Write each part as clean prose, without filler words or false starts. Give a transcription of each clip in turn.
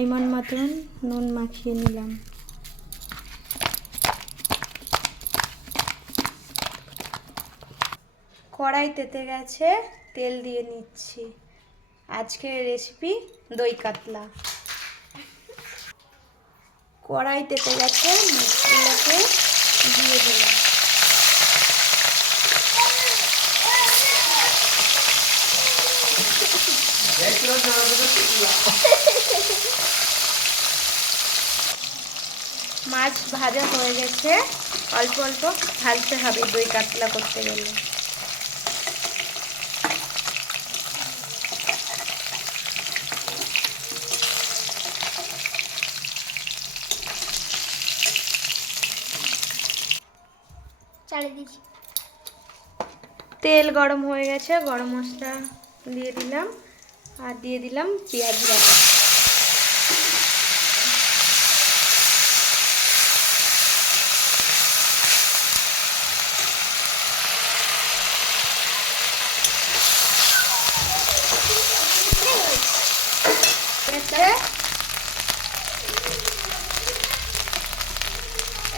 পরিমাণ মতন নুন মাখিয়ে নিলাম। কড়াই তেতে গেছে, তেল দিয়ে নিচ্ছি। আজকের রেসিপি দই কাতলা। কড়াই তেতে গেছে, মাছগুলোকে দিয়ে দিলাম। মাছ ভাজা হয়ে গেছে, অল্প অল্প ভাজতে হবে দই কাতলা করতে গেলে। তেল গরম হয়ে গেছে, গরম মশলা দিয়ে দিলাম আর দিয়ে দিলাম পেঁয়াজ বাটা।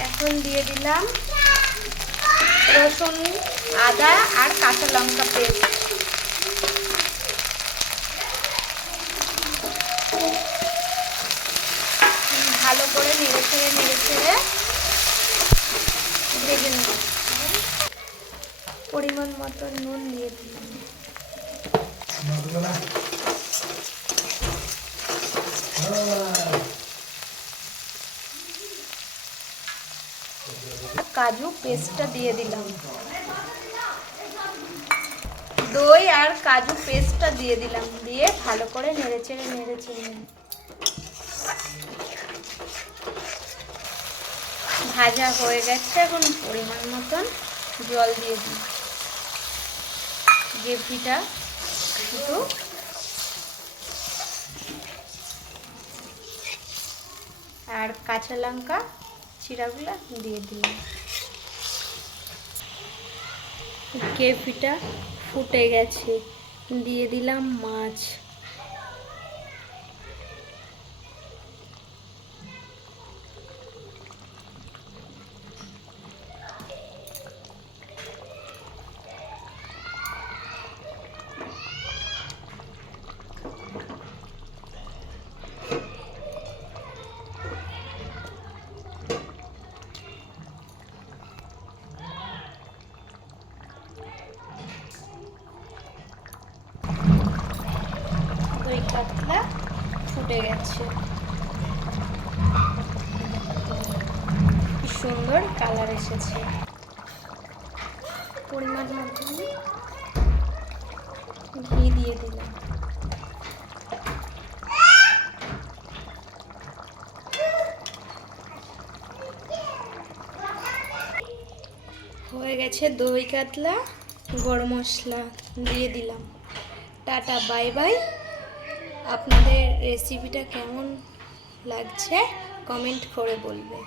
এখন দিয়ে দিলাম রসুন, আদা আর কাঁচা লঙ্কা পেস্ট। ভালো করে নেড়ে ছেড়ে ভেজে নেব। পরিমাণ মতো নুন দিয়ে দিলাম। কাজু পেস্টটা দিয়ে দিলাম। দই আর কাজু পেস্টটা দিয়ে দিলাম, দিয়ে ভালো করে নেড়ে চেড়ে ভাজা হয়ে গেছে। এখন পরিমাণ মতন জল দিয়ে দিই। গ্রেভিটা শুধু আর কাঁচা লঙ্কা চিরাগুলো দিয়ে দিলাম। গ্রেভিটা ফুটে গেছে, দিয়ে দিলাম মাছ। দই কাতলা ফুটে গেছে, কি সুন্দর কালার এসেছে। পরিমাণ মতো ঘি দিয়ে দিলাম। হয়ে গেছে দই কাতলা। গরম মশলা দিয়ে দিলাম। Tata, bye bye. আপনাদের রেসিপিটা কেমন লাগছে কমেন্ট করে বলবে।